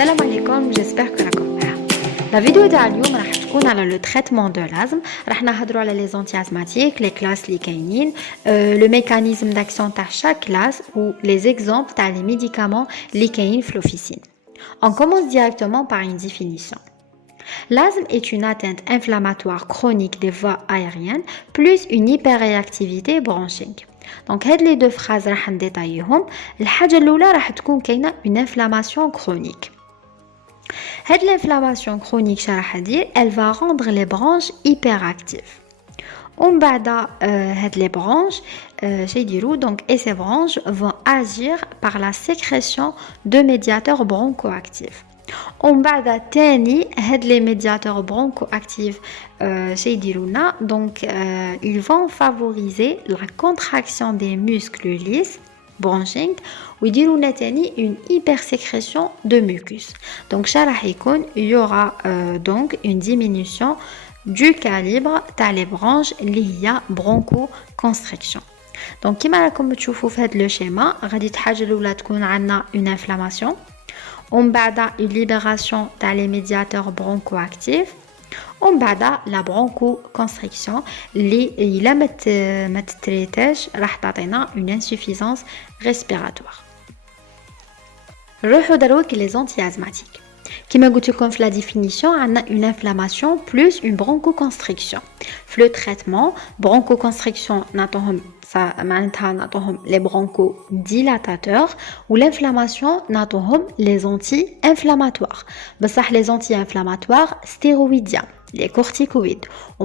Salam alaikum, j'espère que راكم بخير. La vidéo تاع اليوم راح تكون على le traitement de l'asthme. راح نهضروا على les anti-asthmatiques, les classes اللي كاينين, le mécanisme d'action تاع chaque classe ou les exemples تاع les médicaments اللي كاينين في l'officine. On commence directement par une définition. L'asthme est une atteinte inflammatoire chronique des voies aériennes plus une hyperréactivité bronchique. Donc هاد les deux phrases راح نديتايهم. الحاجة الأولى راح تكون كاينة une inflammation chronique. Cette l'inflammation chronique elle va rendre les branches hyperactives. On les branches et ces branches vont agir par la sécrétion de médiateurs bronchoactifs. On les médiateurs bronchoactifs ils vont favoriser la contraction des muscles lisses branching ou une hypersécrétion de mucus. Donc il y aura donc une diminution du calibre des branches liées à bronchoconstriction. Donc comme vous voyez le schéma, une inflammation, une libération des médiateurs bronchoactifs. On bada la bronchoconstriction il a une insuffisance respiratoire. Les anti-asthmatiques. Comme je vous l'ai la définition, on a une inflammation plus une bronchoconstriction. Le traitement, bronchoconstriction, les bronchodilatateurs ou l'inflammation, les anti-inflammatoires. Les anti-inflammatoires stéroïdiens. Les corticoïdes ou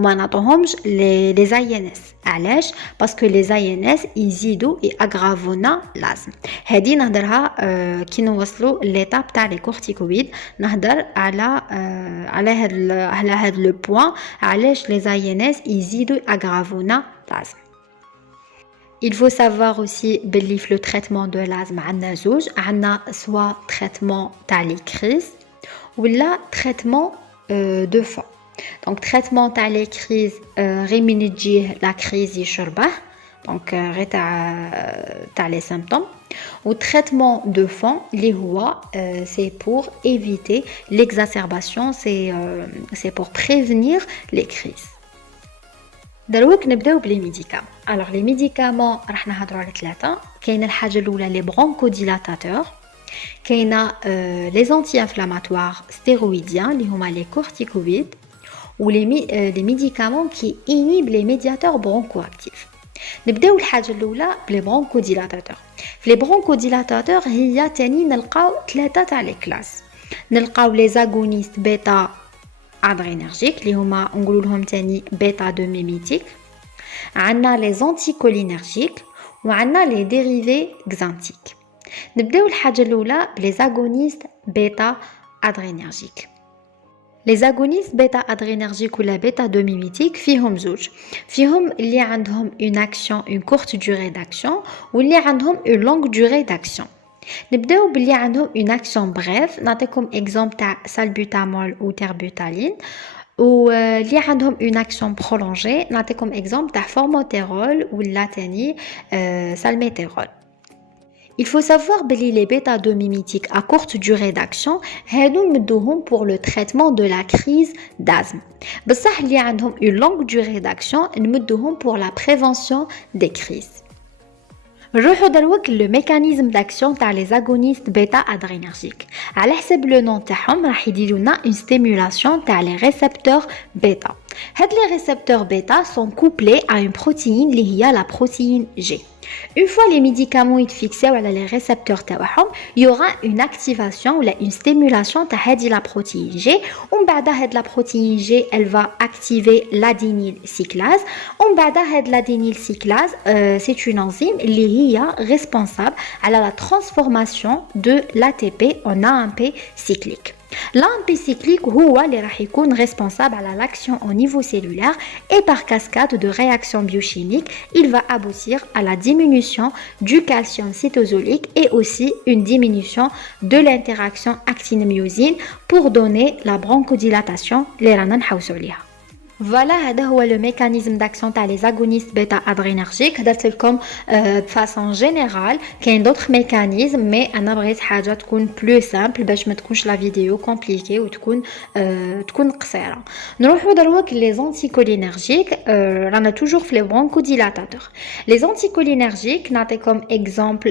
les INS. علاش parce que les INS يزيدوا يأغرافوا l'asthme. هذه نهضرها كي نوصلوا l'étape تاع les corticoïdes نهضر على هذا le point علاش les INS يزيدوا يأغرافوا l'asthme. Il faut savoir aussi باللي في le traitement de l'asthme عندنا زوج عندنا soit traitement تاع les crises ولا traitement de fond. Donc traitement تاع les crises réminijيه la crise يشربه donc تاع les symptômes ou traitement de fond اللي هو c'est pour éviter l'exacerbation, c'est pour prévenir les crises. دروك نبداو بلي ميديكامون. Alors les médicaments راح نهضروا على ثلاثه. كاينه الحاجه الاولى les bronchodilatateurs, كاينه les anti-inflammatoires stéroïdiens اللي هما les corticoïdes ou les médicaments qui inhibent les médiateurs bronchoactifs. نبداو الحاجه الاولى بلي برونكوديلاتاتور. في لي برونكوديلاتاتور هي تاني نلقاو ثلاثه تاع لي كلاس. نلقاو لي زاغونيست بيتا ادرينرجيك اللي هما نقولوا لهم تاني بيتا 2 ميميتيك. عندنا لي زانتيكولينرجيك وعندنا لي ديريفي xanthique. نبداو الحاجه الاولى بلي زاغونيست بيتا ادرينرجيك. Les agonistes bêta-adrénergiques ou la bêta-2 mimétique فيهم زوج. فيهم اللي عندهم une action, une courte durée d'action ou اللي عندهم une longue durée d'action. نبداو باللي عندهم une action brève. نعطيكم exemple تاع salbutamol ou terbutaline. و اللي عندهم une action prolongée. نعطيكم exemple تاع formoterol ou la تاني salmeterol. Il faut savoir que les bêta-2 mimétiques à courte durée d'action sont pour le traitement de la crise d'asthme. Mais اللي عندهم une longue durée d'action sont pour la prévention des crises. نروحوا دروك le mécanisme d'action تاع les agonistes bêta-adrénergiques. على حسب le nom تاعهم راح يديروا لنا une stimulation تاع les récepteurs bêta. هاد les récepteurs bêta sont couplés à une protéine اللي هي la protéine G. Une fois les médicaments fixés à les récepteurs تاعهم, il y aura une activation ou une stimulation تاع هذه la protéine G. ومن بعد هاد la protéine G, elle va activer l'adényl cyclase. ومن بعد هاد l'adényl cyclase, c'est une enzyme اللي هي responsable à la transformation de l'ATP en AMP cyclique. L'AMP cyclique هو اللي راح يكون responsable à l'action au niveau cellulaire et par cascade de réactions biochimiques, il va aboutir à la diminution du calcium cytosolique et aussi une diminution de l'interaction actine-myosine pour donner la bronchodilatation اللي رانا نحوسوا عليها. Voilà, هذا هو le mécanisme d'action تاع les agonistes bêta adrénergiques. هدرت لكم بفاصون جينيرال. كاين d'autres mécanismes mais انا بغيت حاجه تكون plus simple باش ما تكونش لا فيديو compliquée وتكون تكون قصيره. نروحوا دروك les anticholinergiques. رانا toujours في les bronchodilatateurs. Les anticholinergiques نعطيكم exemple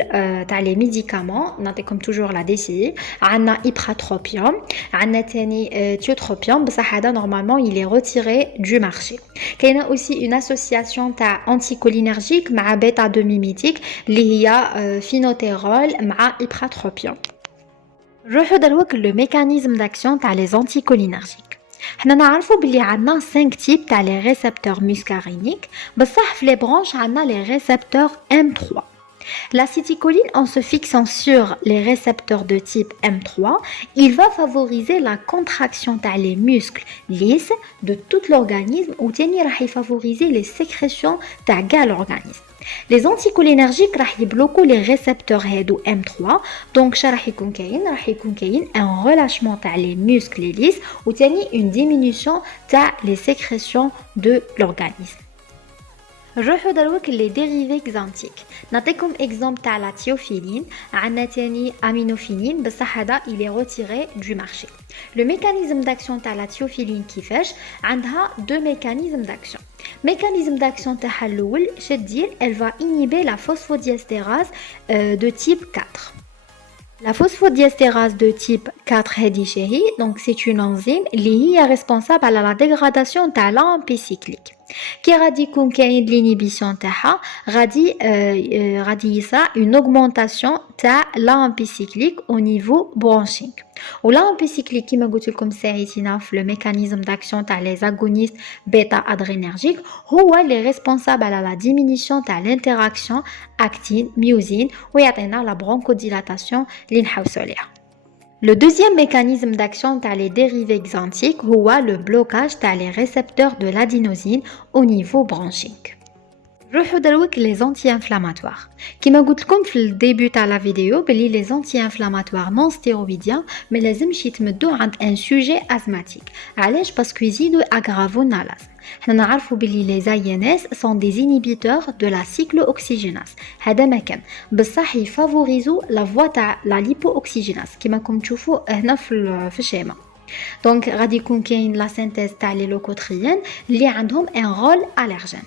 تاع les médicaments. نعطيكم toujours la DCI. عندنا ipratropium, عندنا تاني tiotropium. بصح هذا normalement il est retiré du marché. Il y a aussi une association anticholinergique مع bêta 2 mimétique اللي هي phénotérol مع ipratropium. نروحوا دروك le mécanisme d'action تاع les anticholinergiques. حنا نعرفوا بلي عندنا 5 types تاع les récepteurs muscariniques بصح في les branches عندنا les récepteurs M3. L'acétycholine, en se fixant sur les récepteurs de type M3, il va favoriser la contraction des muscles lisses de tout l'organisme ou va favoriser les sécrétions de l'organisme. Les anticholinergiques vont bloquer les récepteurs M3, donc un relâchement des muscles lisses ou une diminution des sécrétions de l'organisme. نروحوا دروك les dérivés xanthiques. نعطيكم exemple تاع la thiophiline. عندنا تاني aminophiline بصح هذا il est retiré du marché. Le mécanisme d'action تاع la thiophiline كيفاش؟ عندها deux mécanismes d'action. Mécanisme d'action تاعها الأول شدير elle va inhiber la phosphodiesterase de type 4. La phosphodiesterase de type 4 هادي donc c'est une enzyme qui est responsable à la dégradation de l'AMP cyclique. Qui غادي يكون كاين l'inhibition تاعها غادي يصرى une augmentation تاع l'AMP cyclique au niveau bronchique. و l'AMP cyclique كما قلت لكم ساعتنا في le mécanisme d'action تاع les agonistes bêta adrénergiques هو اللي responsable à la diminution تاع l'interaction actine myosine ويعطينا la bronchodilatation اللي نحوسوا عليها. Le deuxième mécanisme d'action تاع les dérivés xanthiques هو le blocage تاع les récepteurs de l'adenosine au niveau bronchique. نروحوا دروك les anti-inflammatoires. كما قلت لكم في الديبيو تاع لا فيديو بلي les anti-inflammatoires non stéroïdiens ما لازمش يتمدوا عند un sujet asthmatique. علاش؟ باسكو يزيدوا يأغرافوا الألم. حنا نعرفوا بلي les INS sont des inhibiteurs de la cyclooxygénase. هذا ما كان بصح يفافوريزو لا فوا تاع لا ليبوكسيجيناز كما راكم تشوفوا هنا في الشيما. دونك غادي يكون كاين لا سينثيز تاع لي لوكوتريين اللي عندهم ان رول الرجين.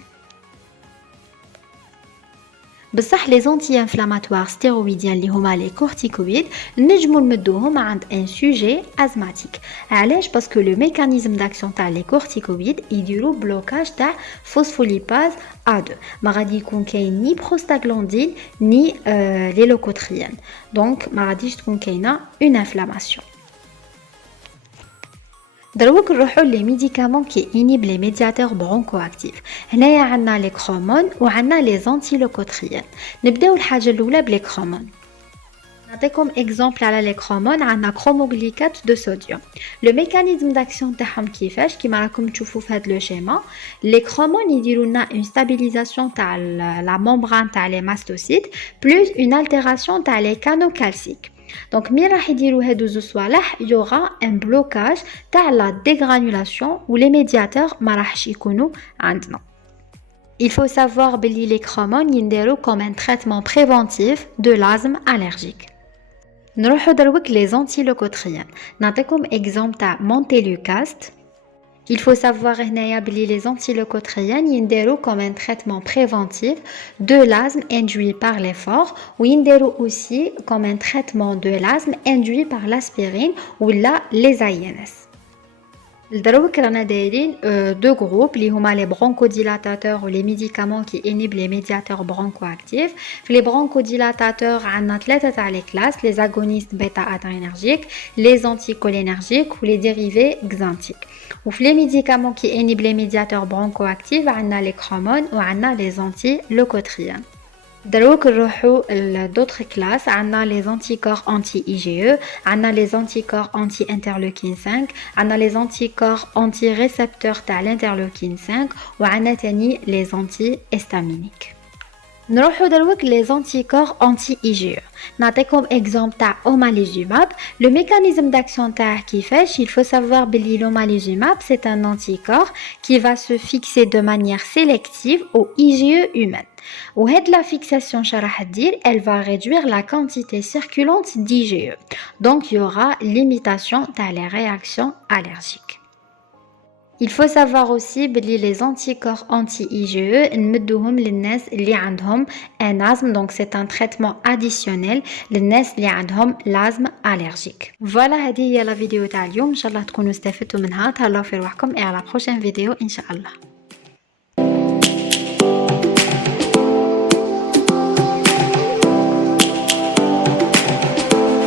بصح لي زونتي انفلاماتوار ستيرويديان اللي هما لي كورتيكويد نجمو نمدوهم عند ان سوجي ازماتيك. علاش؟ باسكو لو ميكانيزم داكسيون تاع لي كورتيكويد يديروا بلوكاج تاع فوسفوليباز A2. ما غادي يكون كاين ني بروستاغلاندين ني لي لوكوتريين. دونك ما غاديش تكون كاينه اون انفلاماسيون. دروك نروحوا لي ميديكامون كي انيب لي ميدياتور برونكوأكتيف. هنايا عندنا لي كرومون وعندنا لي زونتي لوكوتريين. نبداو الحاجه الاولى بلي كرومون. نعطيكم اكزامبل على لي كرومون. عندنا كروموغليكات دو صوديوم. لو ميكانيزم داكسيون تاعهم كيفاش كيما راكم تشوفوا في هذا لو شيما. لي كرومون يديروا لنا اون ستابيليزاسيون تاع لا ممبران تاع لي ماستوسيت بلس اون التيراسيون تاع لي كانو كالسيك. Donc, مين راح يديروا هادو زو صوالح يوغا ان بلوكاج تاع لا ديغرانولاسيون و لي ميدياتور ما راحش يكونوا عندنا. Il faut savoir بلي لي كرومون ينديروا comme un traitement préventif de l'asthme allergique. نروحوا دروك لي زونتيلوكوتريين. نعطيكم اكزامبل تاع مونتيلوكاست. Il faut savoir que les antileucotriens ينديروا comme un traitement préventif de l'asthme induit par l'effort ou ينديروا aussi comme un traitement de l'asthme induit par l'aspirine ou là les INS. دروك رانا دايرين deux groupes اللي هما les bronchodilatateurs ou les médicaments qui inhibent les médiateurs bronchoactifs. في les bronchodilatateurs عندنا ثلاثة تاع les classes les agonistes bêta-adrénergiques, les anticholinergiques ou les dérivés xanthiques. وفي les médicaments qui inhibent les médiateurs bronchoactifs عندنا les chromones وعندنا les anti-leucotriens. دروك نروحو d'autres classes. عندنا les anticorps anti-IgE, عندنا les anticorps anti-interleukine 5, عندنا les anticorps anti-récepteurs تاع l'interleukine 5 وعندنا تاني les anti-histaminiques. نروحو دروك les anticorps anti-IgE. نعطيكم exemple تاع omalizumab. Le mécanisme d'action تاعه كيفاش. Il faut savoir بلي l'omalizumab c'est un anticorps qui va se fixer de manière sélective au IgE humaine. وهاد la fixation شراح دير, elle va réduire la quantité circulante d'IgE. Donc il y aura limitation تاع les réactions allergiques. Il faut savoir aussi que les anticorps anti-IgE نمدوهم للناس اللي عندهم un asthme, donc c'est un traitement additionnel للناس اللي عندهم l'asthme allergique. Voilà, هذه هي la vidéo تاع اليوم. ان شاء الله تكونوا استفدتوا منها. تهلاو في رواحكم et à la prochaine vidéo ان شاء الله.